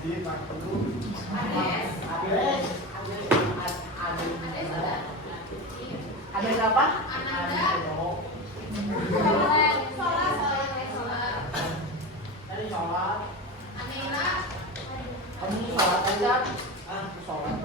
Ada siapa? Dari sholat. Kamu sholat aja. Sholat.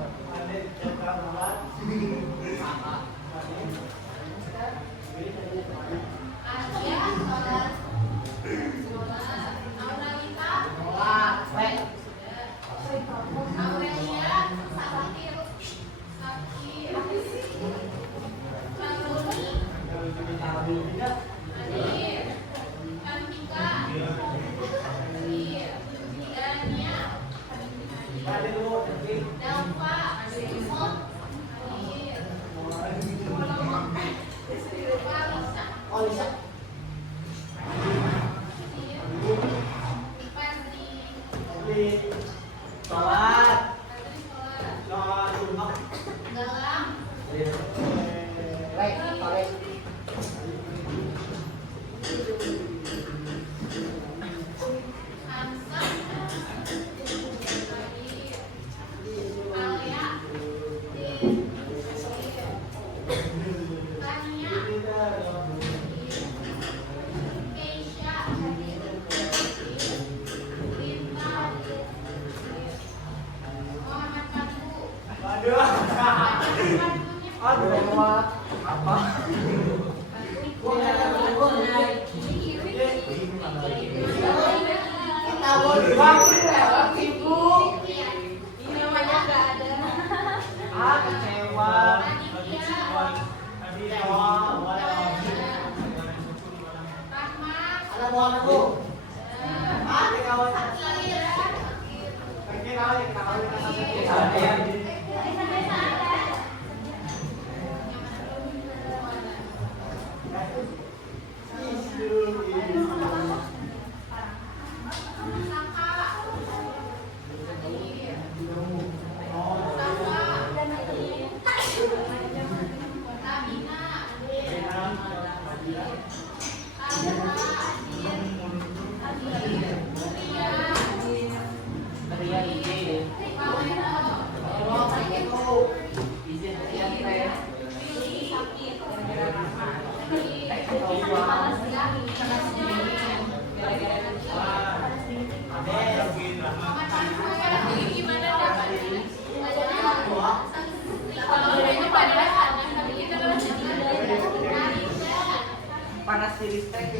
Panas di listrik,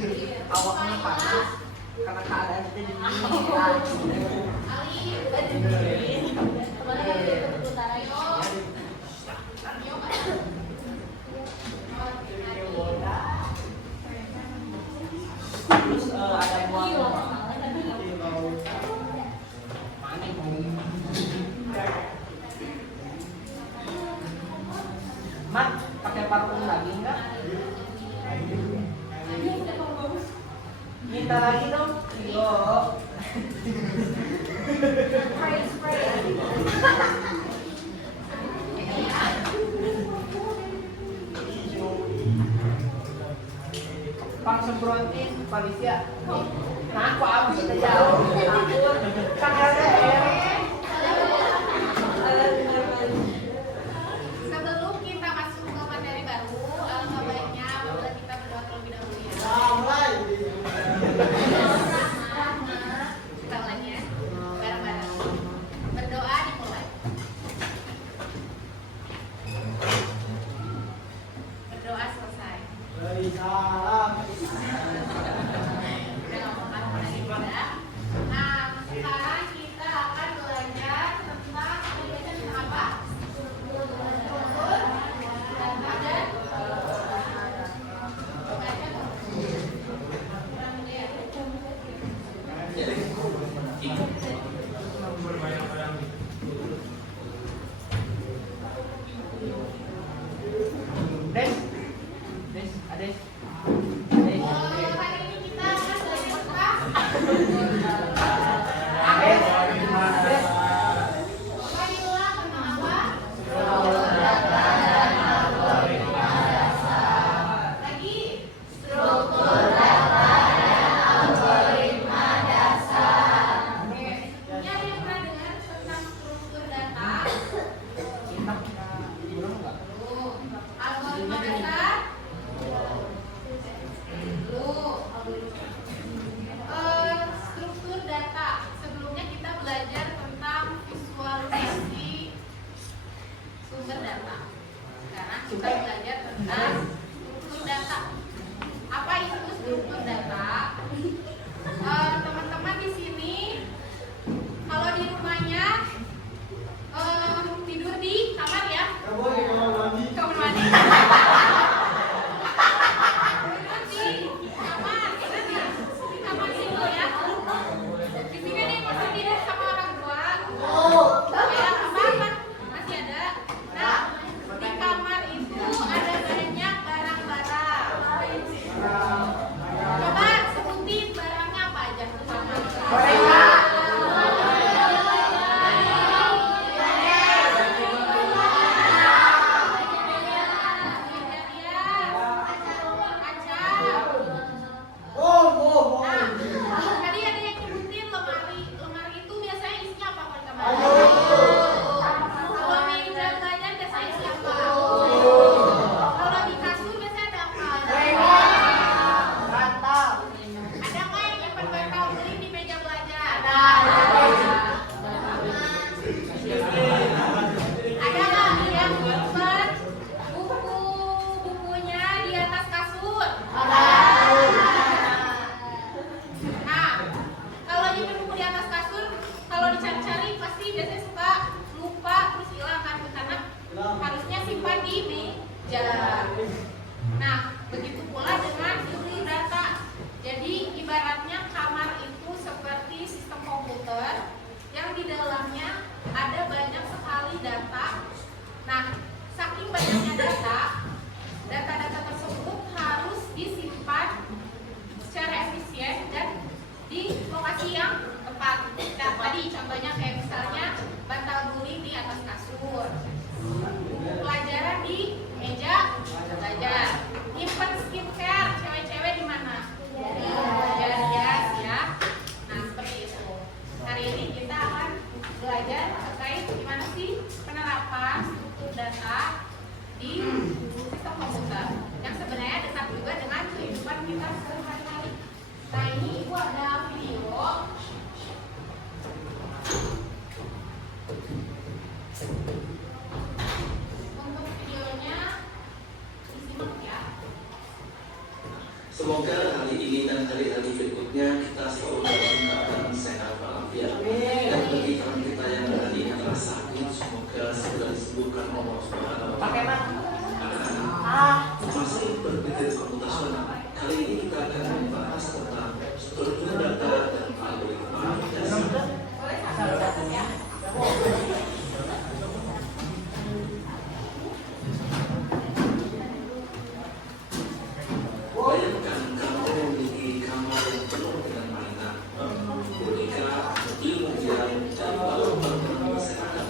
awaknya panas karena keadaan itu terus ada buah Mat, pakai parfum lagi enggak? Minta lagi dong. Yo. Spray. Pak semprotin Felicia. Nah, aku abis kita jauh. Ampun. Tangannya Sebelum kita masuk ke materi baru, alangkah baiknya boleh kita berdoa terlebih dahulu ya. Kita ulangi ya, bareng-bareng. Berdoa dimulai. Berdoa selesai. Udah ngomong apa lagi udah. Nah, sekarang kita akan belajar tentang apa? Des, Ades. Boleh ada video. Untuk videonya disimak ya. Semoga hari ini dan hari-hari berikutnya kita selalu dalam keadaan sehat walafiat. Dan bagi kawan kita yang hari ini adalah sakit, semoga segera disembuhkan Allah Subhanahu wa Pakai Ta'ala. Masih berpikir komputasional. Kali ini kita akan membahas tentang struktur data dan algoritma dasar. Salah satunya. Bayangkan kamu memiliki kamar yang penuh dengan mainan, boneka, ilmu diam, dan balon-balon kesehatan.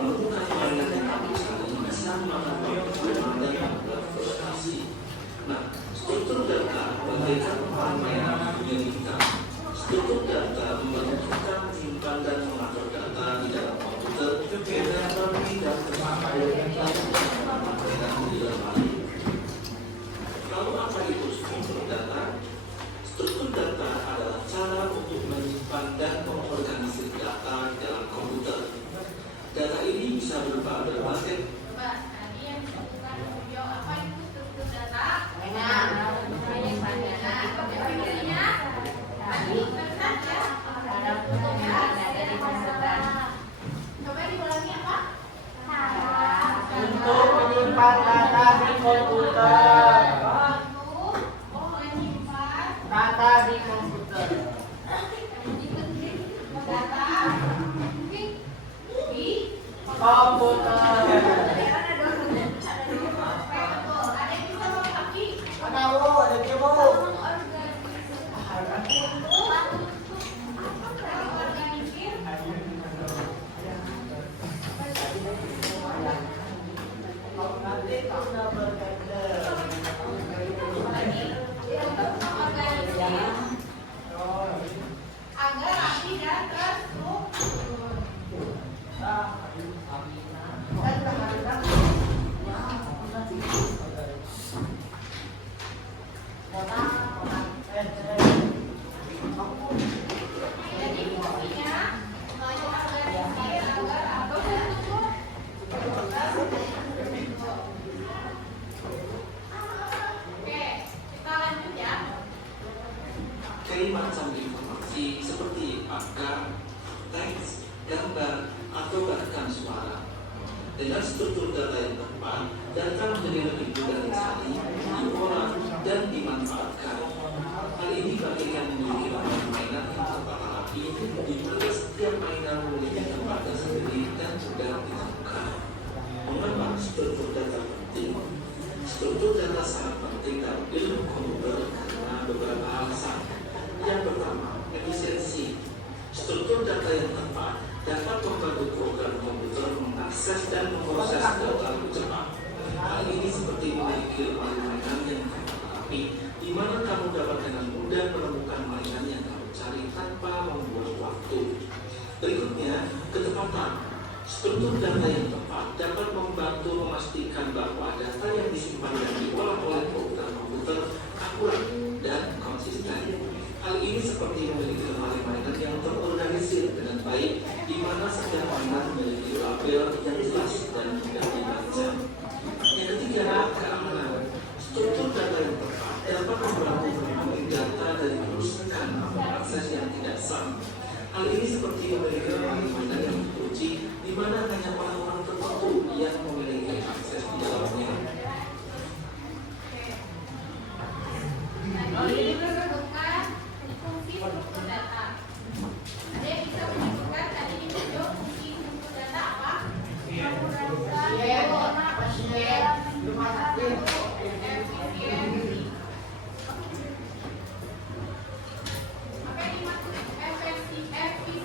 Menemukan mainan yang kamu cari bisa memakan waktu lama dan berprestasi. Nah, struktur data bagaikan mainan dunia digital. Struktur data membantu menyimpan dan mengatur data di dalam komputer dengan memiliki dan di lemari. Lalu apa itu struktur data? Struktur data adalah cara untuk menyimpan dan mengorganisir data di dalam komputer. Data ini bisa berupa berbagai. Coba tadi yang disebutkan video apa itu struktur data? Mainan. Yang bandana. Videonya tadi benar ya. Coba diulangi apa? Untuk menyimpan data di komputer. Untuk menyimpan Data di komputer. data di Komputer. betul. Ada yang bisa pakai kaki? Ada bu, ada bu. Organisir Nanti sudah berganda. untuk mengorganisir agar rapi dan terstruktur. Jadi fungsinya mengorganisir agar apa terstruktur. Oke, kita lanjut ya. Macam informasi seperti angka, teks, gambar, atau bahkan suara. Dengan struktur data yang tepat, data menjadi lebih mudah dicari, diolah, dan dimanfaatkan. Hal ini bagaikan memiliki mainan yang tertata rapi, di mana setiap mainan memiliki tempatnya sendiri dan mudah ditemukan. Mengapa struktur data penting? Struktur data sangat penting dalam ilmu komputer karena beberapa alasan. Yang pertama, efisiensi. Struktur data yang tepat dapat membantu program komputer mengakses dan memproses data lebih cepat. Hal ini seperti memiliki lemari mainan yang rapi, di mana kamu dapat dengan mudah menemukan mainan yang kamu cari tanpa membuang waktu. Berikutnya, ketepatan. Struktur data yang tepat dapat membantu memastikan bahwa data yang disimpan dan diolah oleh program komputer akurat dan konsisten. Hal ini seperti memiliki lemari mainan yang terorganisir dengan baik, di mana setiap mainan memiliki label yang jelas dan mudah dibaca. Yang ketiga, keamanan. Struktur data yang tepat dapat membantu melindungi data dari kerusakan atau akses yang tidak sah. Hal ini seperti memiliki lemari mainan yang terkunci, di mana hanya orang-orang tertentu yang memiliki akses di dalamnya. Tadi disebutkan fungsi struktur data. Ada yang bisa menyebutkan tadi di video fungsi struktur data apa? Pasien, rumah sakit. Efisiensi. Apa yang dimaksud efisiensi?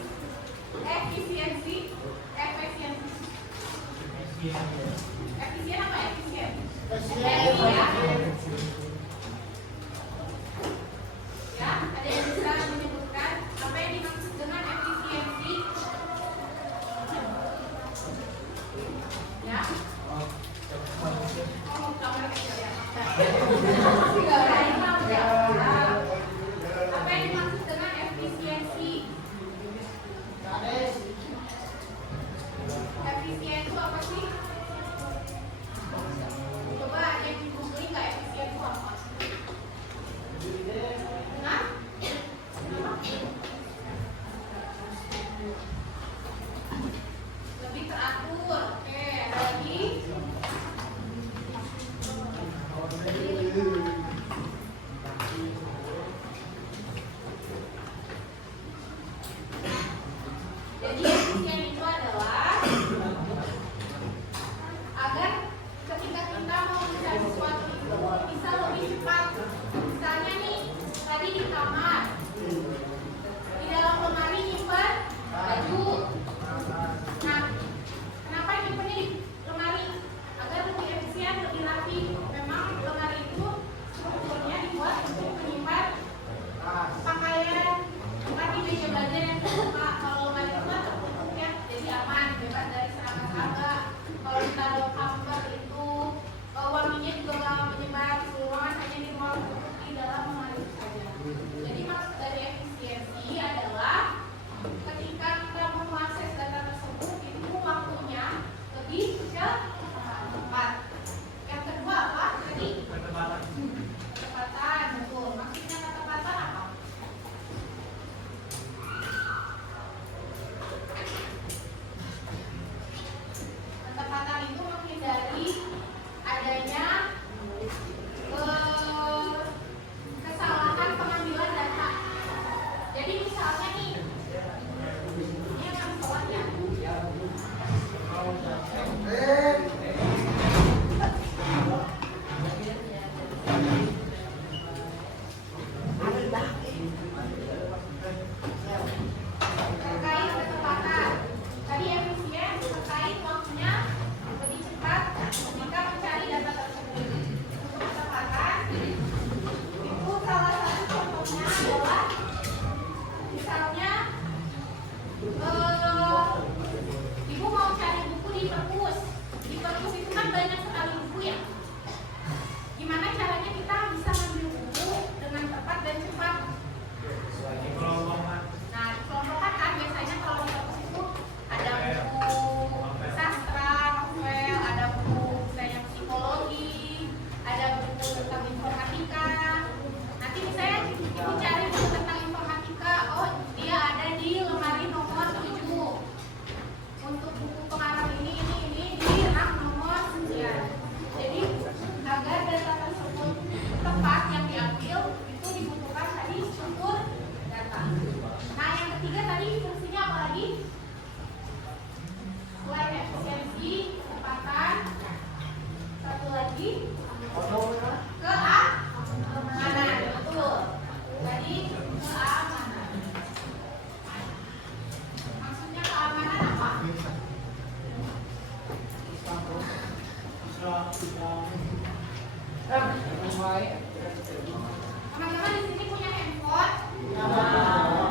ketiga tadi fungsinya apa lagi? Selain efisiensi, kecepatan, satu lagi keamanan. Betul. Tadi keamanan. Maksudnya keamanan apa? Teman-teman di sini punya handphone?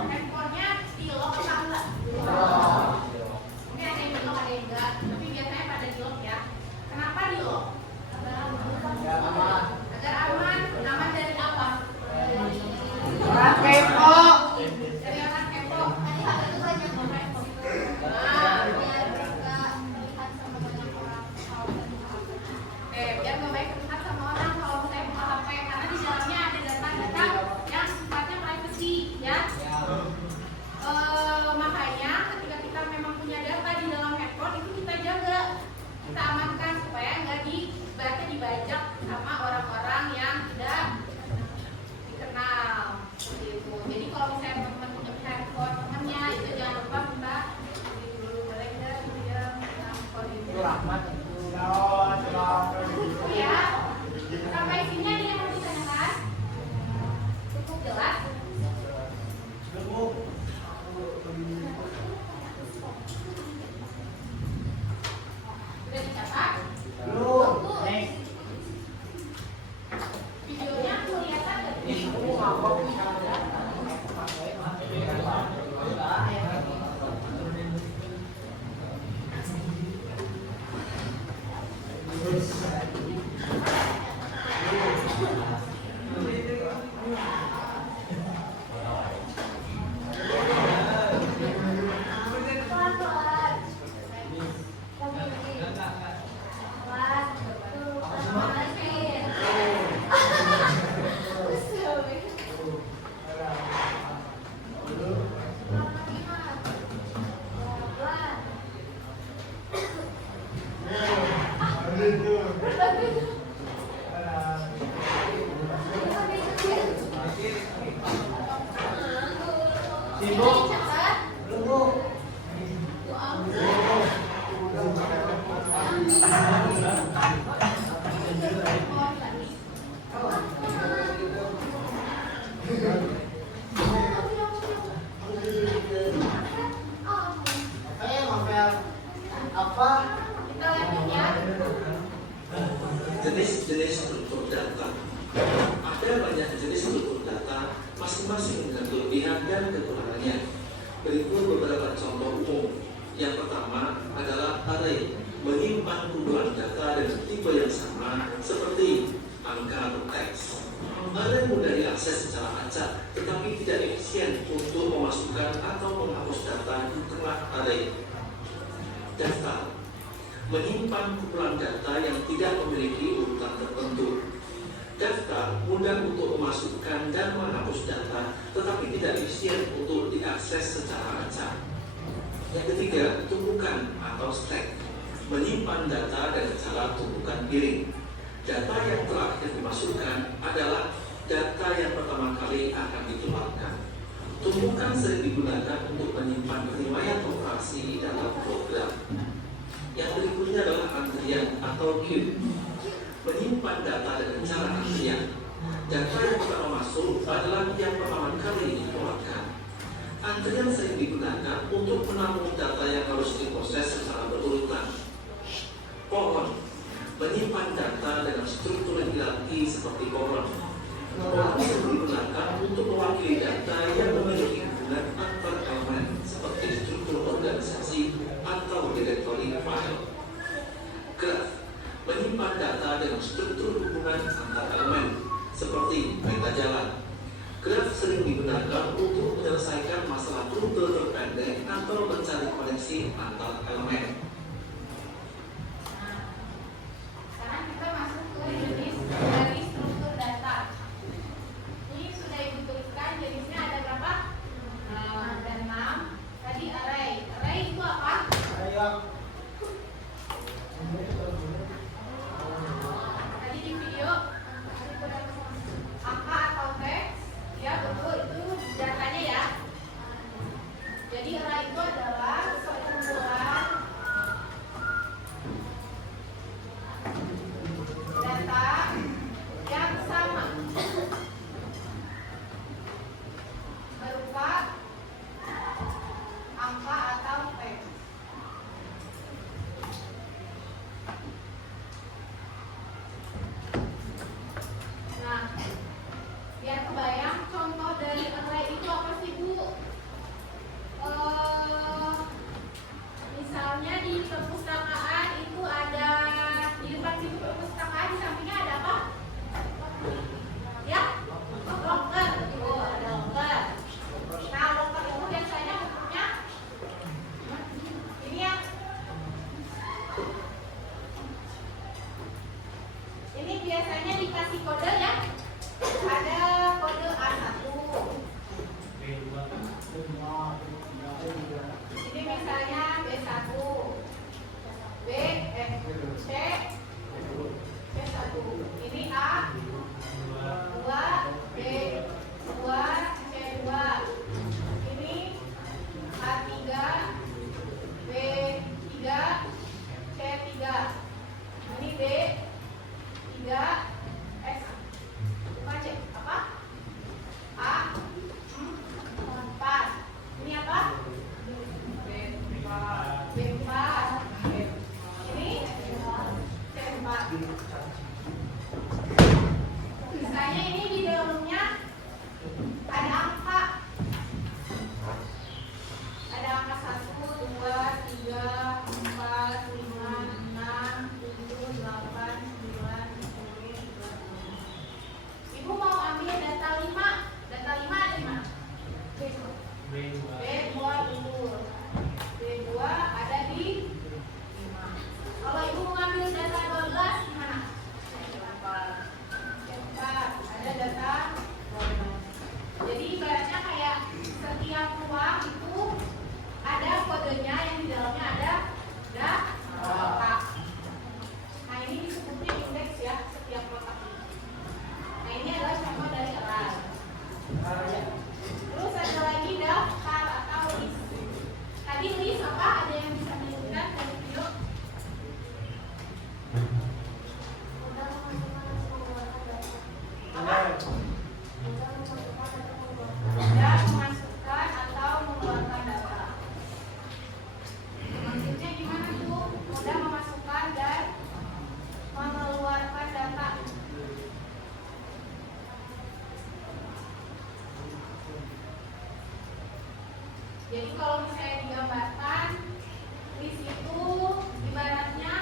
Handphonenya di lock apa enggak? Mungkin ada yang di lock, ada yang enggak. Tapi biasanya pada di lock ya. Kenapa di lock? Agar aman. Aman dari apa? Orang kepo. Dari orang kepo. Tadi ada tuh banyak orang kepo. Biar mereka melihat sama banyak orang. Biar nggak baik terlihat sama orang kalau saya buka HP, karena di dalamnya ada data-data yang sifatnya privacy, ya. Makanya ketika kita memang punya data di dalam handphone itu kita jaga, kita amankan supaya nggak dibajak sama orang-orang yang tidak dikenal, seperti itu. Jadi kalau misalnya teman-teman punya handphone temannya itu jangan lupa minta dulu, boleh nggak pinjam handphone itu. Ya, sampai sini ada yang mau ditanyakan? Cukup jelas? Sudah dicatat? Videonya kelihatan nggak? Kita lanjut ya. Jenis-jenis struktur data. Ada banyak jenis struktur data, masing-masing dengan kelebihan dan kekurangannya. Berikut beberapa contoh umum. Yang pertama adalah array, menyimpan kumpulan data dengan tipe yang sama seperti angka atau teks. Array mudah diakses secara acak, tetapi tidak efisien untuk memasukkan atau menghapus data di tengah array. Daftar, menyimpan kumpulan data yang tidak memiliki urutan tertentu. Daftar mudah untuk memasukkan dan menghapus data, tetapi tidak efisien untuk diakses secara acak. Yang ketiga, tumpukan atau stack, menyimpan data dengan cara tumpukan piring. Data yang terakhir dimasukkan adalah data yang pertama kali akan dikeluarkan. Tumpukan sering digunakan untuk menyimpan riwayat operasi dalam program. Yang berikutnya adalah antrian atau queue, menyimpan data dengan cara antrian. Data yang pertama masuk adalah yang pertama kali dikeluarkan. Antrian sering digunakan untuk menampung data yang harus diproses secara berurutan. Pohon, menyimpan data dengan struktur hierarki seperti pohon. Pohon sering digunakan untuk mewakili data yang memiliki hubungan antar elemen seperti struktur organisasi atau direktori file. Graph, menyimpan data dengan struktur hubungan antar elemen seperti peta jalan. Graph sering digunakan untuk menyelesaikan masalah rute terpendek atau mencari koneksi antar elemen. Sekarang kita masuk ke jenis dari struktur data. Ini sudah ibu tuliskan jenisnya ada berapa? Ada 6. Tadi array. Array itu apa? Tadi di video angka atau teks, ya betul, itu datanya ya. Jadi kalau misalnya digambarkan di situ ibaratnya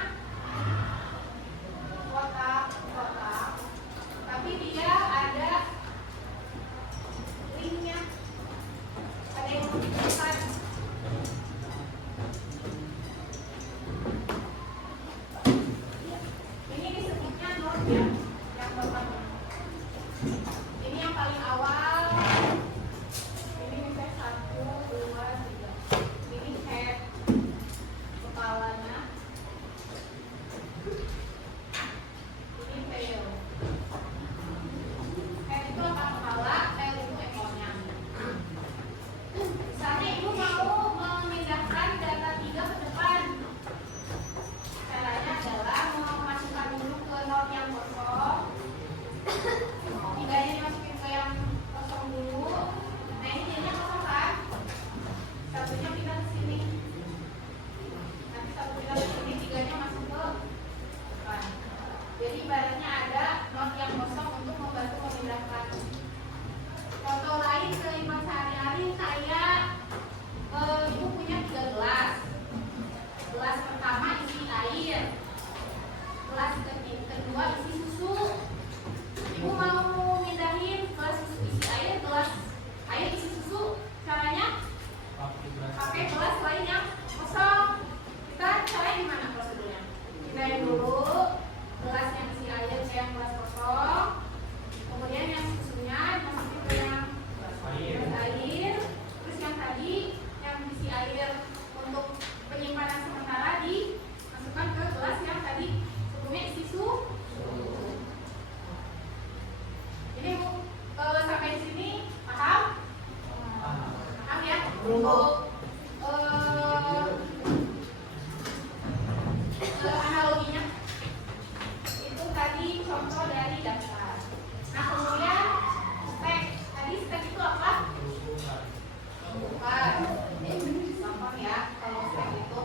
kotak, tapi dia ada linknya, ada yang menunjukkan. Ini disebutnya not ya, yang pertama. Ini yang paling awal. Ini misalnya 1, 2, 3. Ini head, kepalanya. Ini tail. Head itu apa kepala, tail itu ekornya. Misalnya ibu mau memindahkan data 3 ke depan. Caranya adalah memasukkan dulu ke not yang kosong. Tiganya dimasukin ke yang kosong dulu. Nah ini jadinya kosong kan? Satunya pindah ke sini. Nanti satu pindah ke sini, tiganya masuk ke depan. Jadi ibaratnya ada not yang kosong untuk membantu memindahkan. Contoh lain kehidupan sehari-hari kayak ibu punya 3 gelas. Gelas pertama isi air. Gelas kedua isi susu. Ibu mau mindahin gelas susu isi air, gelas air isi susu. Caranya pakai gelas lain yang kosong. Kita caranya gimana prosedurnya? Pindahin dulu gelas yang isi air ke yang gelas kosong. Kemudian yang susunya dimasukin ke yang gelas air. Terus yang tadi yang isi air untuk penyimpanan sementara dimasukkan ke gelas yang tadi sebelumnya isi susu. Jadi Bu, sampai di sini paham? Paham ya? Untuk analoginya itu tadi contoh dari daftar. Nah kemudian stack. Tadi stack itu apa? Bukan. Gampang ya kalau stack itu.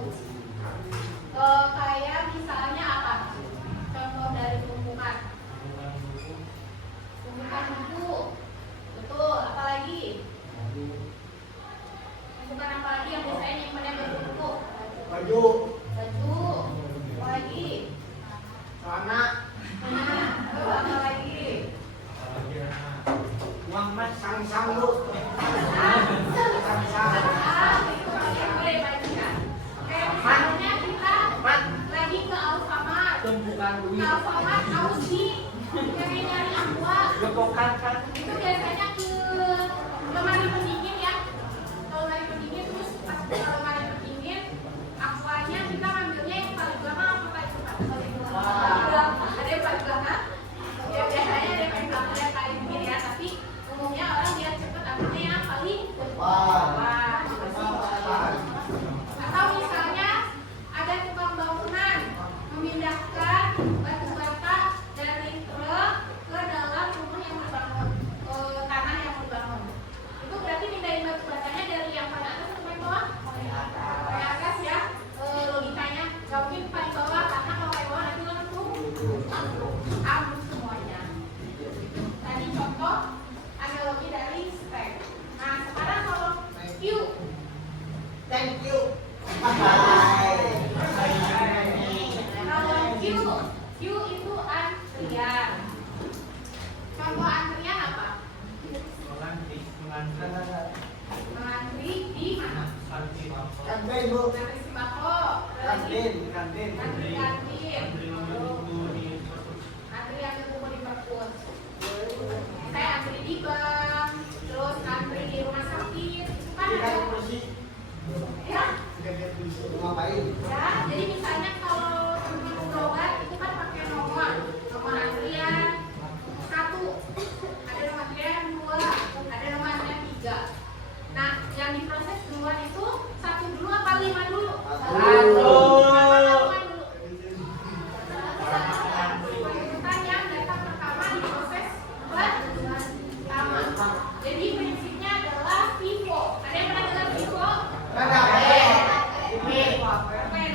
Kayak misalnya apa? Contoh dari tumpukan. Tumpukan buku. Betul. Apalagi? Tumpukan apa lagi yang biasanya nyimpannya bertumpuk? Baju, Apa lagi? celana, Terus apa lagi? uang mas, sang lu, Boleh baju ya. Kayak misalnya kita lagi ke Alfamart. tumpukan Ke duit, Alfamart harus nyari aqua. gepokan kan, Itu biasanya ke lemari pendingin ya. Kalau lemari pendingin terus pas ke lemari pendingin, aquanya kita ngambilnya yang paling belakang apa paling depan? Paling belakang. Ada yang paling belakang. Ya biasanya ada yang paling belakang, ada yang paling pinggir ya. Tapi umumnya orang biar cepet ambilnya yang paling bawah. Atau misalnya ada tukang bangunan memindahkan batu bata dari truk ke dalam rumah yang dibangun, ke tanah yang dibangun. Itu berarti pindahin batu batanya dari yang paling atas ke paling bawah? Paling atas ya. Logikanya gak mungkin paling bawah karena kalau paling bawah nanti langsung ambruk semuanya. Tadi contoh analogi dari stack. Nah sekarang kalau queue. thank you. Kalau queue itu antrian. Contoh antrian apa? Mengantri di mana? Kantin bu, Antri sembako. kantin. Antri kantin. Antri yang berkumpul di perpus. Saya antri di bank, terus antri di rumah sakit. Kan Ikan ada. bersih, Ya. ngapain? Ya, jadi misalnya kalau teman berobat itu kan pakai nomor antrian 1, ada nomor antrian 2, ada nomor antrian 3. Nah, yang diproses duluan itu 1 dulu apa 5 dulu? 1. Kenapa 5 dulu? Liputan yang data pertama diproses pertama. Jadi prinsipnya adalah FIFO. Ada yang pernah dengar FIFO? Ada. Apa yang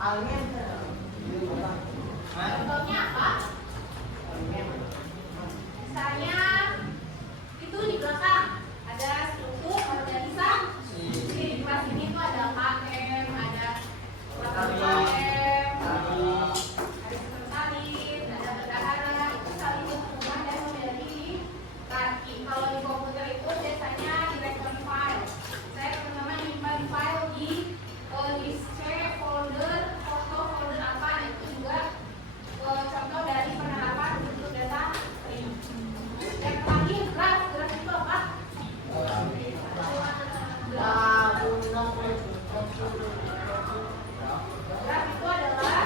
Almen. Contohnya apa? Misalnya itu di belakang ada struktur organisasi. Di kelas ini tuh ada KM, ada KM, ada sekretaris, ada bendahara. Itu saling berhubungan dan memiliki hierarki. Kalau di komputer itu biasanya direktory file. Saya teman-teman nyimpan file di list C, folder, foto, folder apa. Itu juga contoh dari penerapan bentuk data. Yang terakhir graf itu apa? Graf itu adalah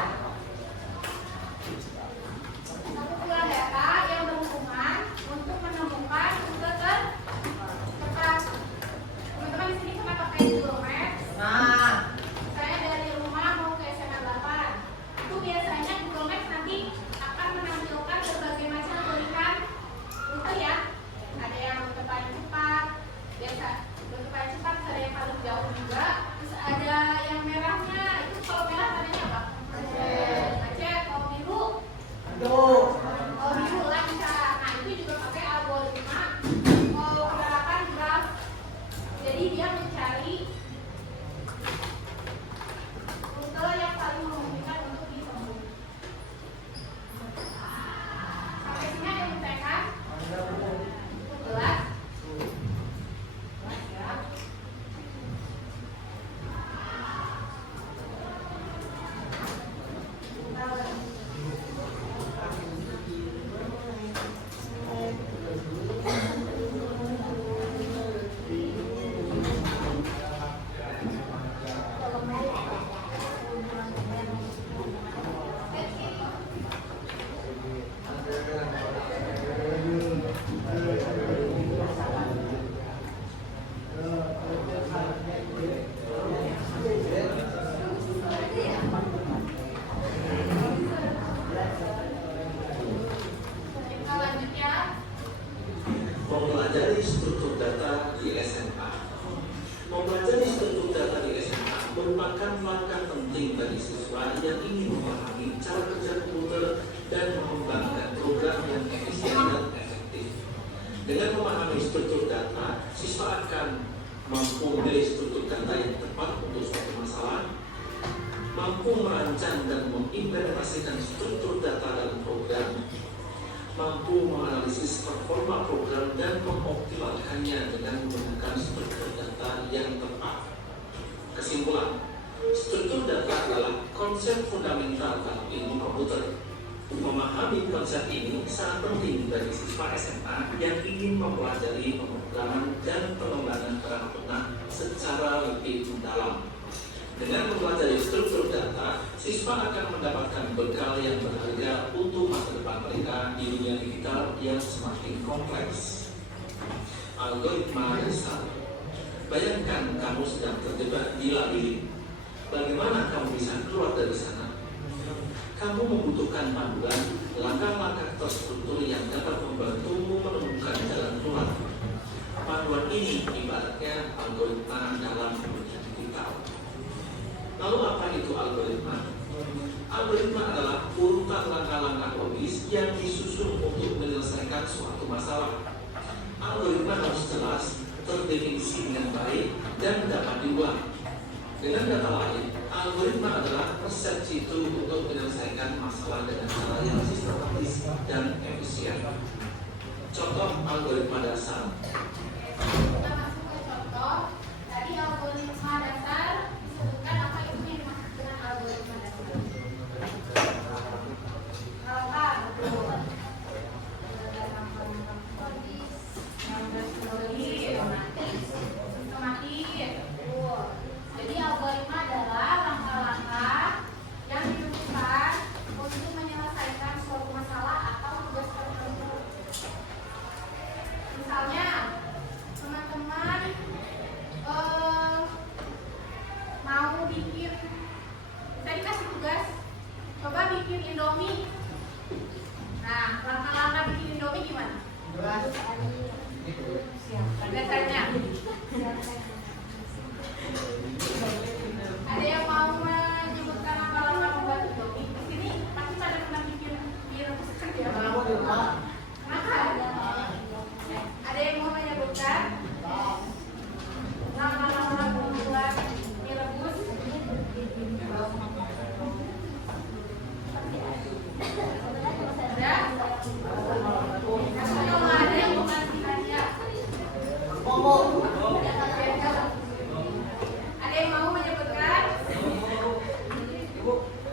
kumpulan data yang berhubungan untuk menemukan rute tercepat. Teman-teman di sini pernah pakai Google Maps? Nah, Saya dari rumah mau ke SMA 8. Itu biasanya Google Maps nanti akan menampilkan berbagai macam pilihan rute ya. Ada yang rute paling cepat, biasa rute paling cepat, ada yang paling jauh juga. Terus ada yang merahnya, itu kalau merah tandanya apa? Macet. Kalau biru? Kalau biru lancar. Nah itu juga pakai algoritma penerapan graf. Jadi dia mencari rute yang paling memungkinkan untuk ditempuh. Sampai sini ada yang bertanya? Jelas? Ya. Kita lanjut ya. Mempelajari struktur data di SMA. Mempelajari struktur data di SMA merupakan langkah penting bagi siswa yang ingin memahami cara kerja komputer dan mengembangkan program yang efisien dan efektif. Dengan memahami struktur data, siswa akan mampu memilih struktur data yang tepat untuk suatu masalah, mampu merancang dan mengimplementasikan struktur data dalam program, mampu menganalisis performa program dan mengoptimalkannya dengan menggunakan struktur data yang tepat. Kesimpulan, struktur data adalah konsep fundamental dalam ilmu komputer. Memahami konsep ini sangat penting bagi siswa SMA yang ingin mempelajari pemrograman dan pengembangan perangkat lunak secara lebih mendalam. Dengan mempelajari struktur data, siswa akan mendapatkan bekal yang berharga untuk masa depan mereka di dunia digital yang semakin kompleks. Algoritma dasar. Bayangkan kamu sedang terjebak di labirin. Bagaimana kamu bisa keluar dari sana? Kamu membutuhkan panduan, langkah-langkah terstruktur yang dapat membantumu menemukan jalan keluar. Panduan ini ibaratnya algoritma dalam dunia digital. Lalu apa itu algoritma? Algoritma adalah urutan langkah-langkah logis yang disusun untuk menyelesaikan suatu masalah. Algoritma harus jelas, terdefinisi dengan baik, dan dapat diulang. Dengan kata lain, algoritma adalah persepsi itu untuk menyelesaikan masalah dengan cara yang sistematis dan efisien. Contoh algoritma dasar. Kita masuk ke contoh. Tadi algoritma dasar disebutkan apa itu yang dimaksud dengan algoritma dasar. Apa? Betul. Sistematis. Jadi algoritma adalah langkah-langkah yang dibutuhkan untuk menyelesaikan suatu masalah atau tugas tertentu. Misalnya, teman-teman mau bikin, saya dikasih tugas, coba bikin Indomie. Nah, langkah-langkah bikin Indomie gimana? Dasarnya. Ada yang mau menyebutkan apa Bu.